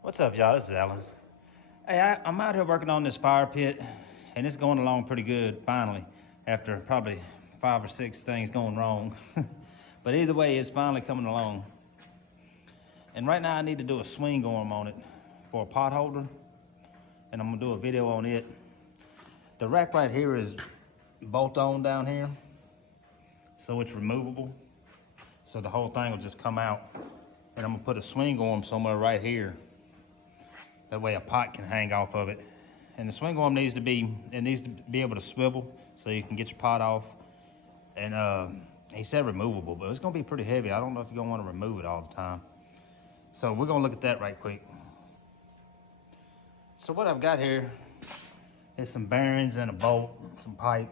What's up, y'all? This is Alan. Hey, I'm out here working on this fire pit, and it's going along pretty good, finally, after probably 5 or 6 things going wrong. But either way, it's finally coming along. And right now I need to do a swing arm on it for a pot holder, and I'm gonna do a video on it. The rack right here is bolt on down here, so it's removable. So the whole thing will just come out, and I'm gonna put a swing arm somewhere right here. That way a pot can hang off of it. And the swing arm needs to be able to swivel so you can get your pot off. And he said removable, but it's gonna be pretty heavy. I don't know if you're gonna wanna remove it all the time. So we're gonna look at that right quick. So what I've got here is some bearings and a bolt, some pipe.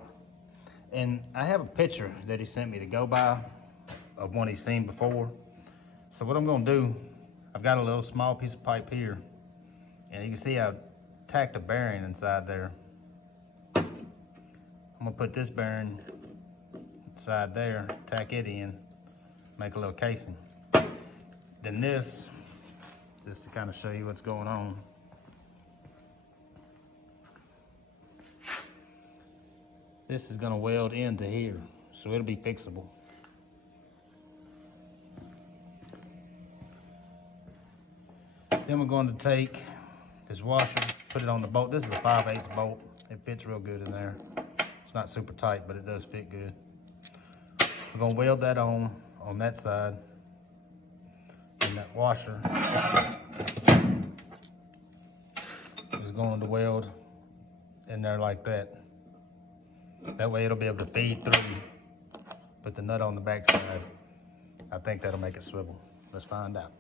And I have a picture that he sent me to go by of one he's seen before. So what I'm gonna do, I've got a little small piece of pipe here. And you can see I tacked a bearing inside there. I'm gonna put this bearing inside there, tack it in, make a little casing. Then this, just to kind of show you what's going on. This is gonna weld into here, so it'll be fixable. Then we're going to take this washer, put it on the bolt. This is a 5/8 bolt. It fits real good in there. It's not super tight, but it does fit good. We're gonna weld that on that side. And that washer is going to weld in there like that. That way it'll be able to feed through. Put the nut on the back side. I think that'll make it swivel. Let's find out.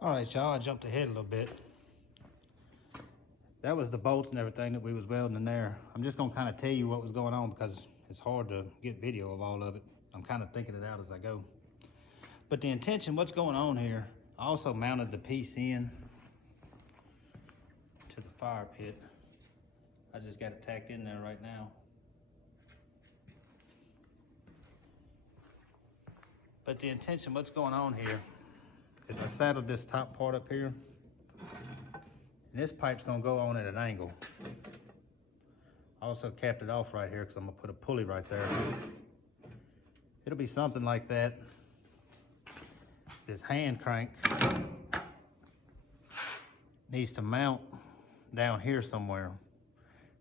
All right, y'all, I jumped ahead a little bit. That was the bolts and everything that we was welding in there. I'm just gonna kind of tell you what was going on because it's hard to get video of all of it. I'm kind of thinking it out as I go. But the intention, what's going on here, I also mounted the piece in to the fire pit. I just got it tacked in there right now. But the intention, what's going on here, is I saddled this top part up here, and this pipe's gonna go on at an angle. I also capped it off right here because I'm gonna put a pulley right there. It'll be something like that. This hand crank needs to mount down here somewhere,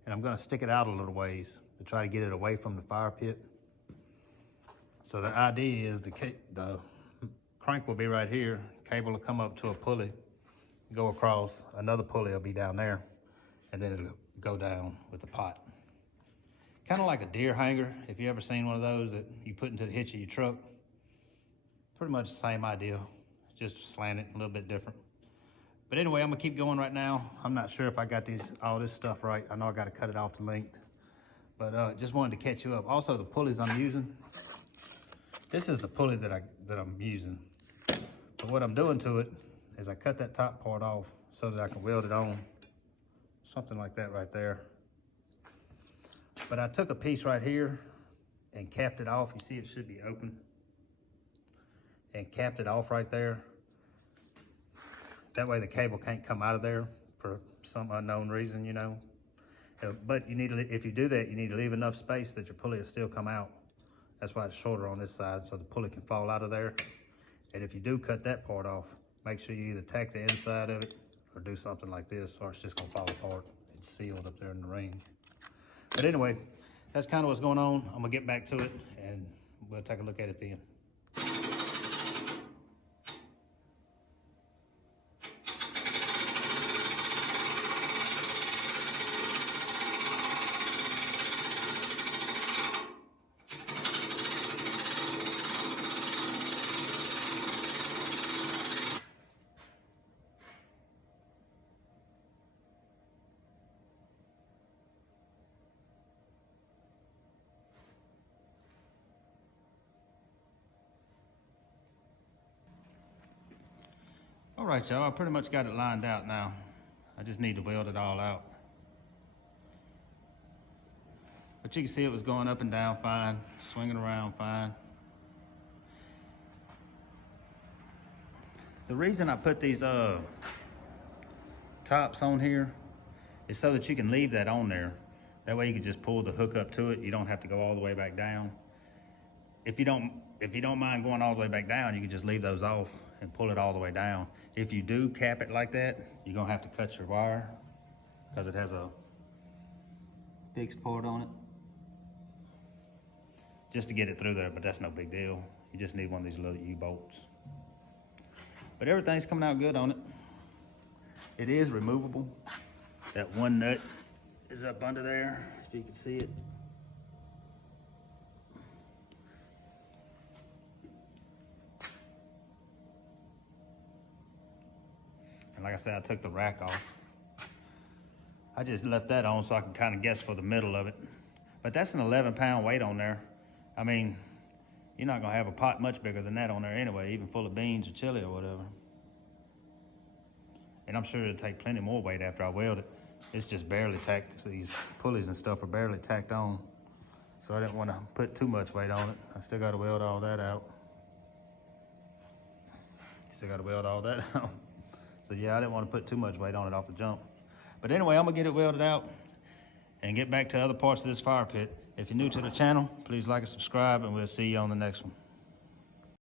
and I'm gonna stick it out a little ways to try to get it away from the fire pit. So the idea is the crank will be right here, cable will come up to a pulley, go across, another pulley will be down there, and then it'll go down with the pot. Kind of like a deer hanger, if you ever seen one of those that you put into the hitch of your truck. Pretty much the same idea, just slanted, a little bit different. But anyway, I'm gonna keep going right now. I'm not sure if I got all this stuff right. I know I gotta cut it off to length, but just wanted to catch you up. Also, the pulleys I'm using, This is the pulley that I'm using. But what I'm doing to it is I cut that top part off so that I can weld it on. Something like that right there. But I took a piece right here and capped it off. You see it should be open. And capped it off right there. That way the cable can't come out of there for some unknown reason, you know. But you need to, if you do that, you need to leave enough space that your pulley will still come out. That's why it's shorter on this side, so the pulley can fall out of there. And if you do cut that part off, make sure you either tack the inside of it or do something like this, or it's just gonna fall apart. It's sealed up there in the ring. But anyway, that's kind of what's going on. I'm gonna get back to it and we'll take a look at it then. All right, y'all, I pretty much got it lined out now. I just need to weld it all out. But you can see it was going up and down fine, swinging around fine. The reason I put these tops on here is so that you can leave that on there. That way you can just pull the hook up to it. You don't have to go all the way back down. If you don't mind going all the way back down, you can just leave those off and pull it all the way down. If you do cap it like that, you're gonna have to cut your wire because it has a fixed part on it just to get it through there, but that's no big deal. You just need one of these little U-bolts. But everything's coming out good on it. It is removable. That one nut is up under there, if you can see it. And like I said, I took the rack off. I just left that on so I can kind of guess for the middle of it. But that's an 11-pound weight on there. I mean, you're not gonna have a pot much bigger than that on there anyway, even full of beans or chili or whatever. And I'm sure it'll take plenty more weight after I weld it. It's just barely tacked. These pulleys and stuff are barely tacked on. So I didn't want to put too much weight on it. I still got to weld all that out. Still got to weld all that out. So yeah, I didn't want to put too much weight on it off the jump. But anyway, I'm gonna get it welded out and get back to other parts of this fire pit. If you're new to the channel, please like and subscribe, and we'll see you on the next one.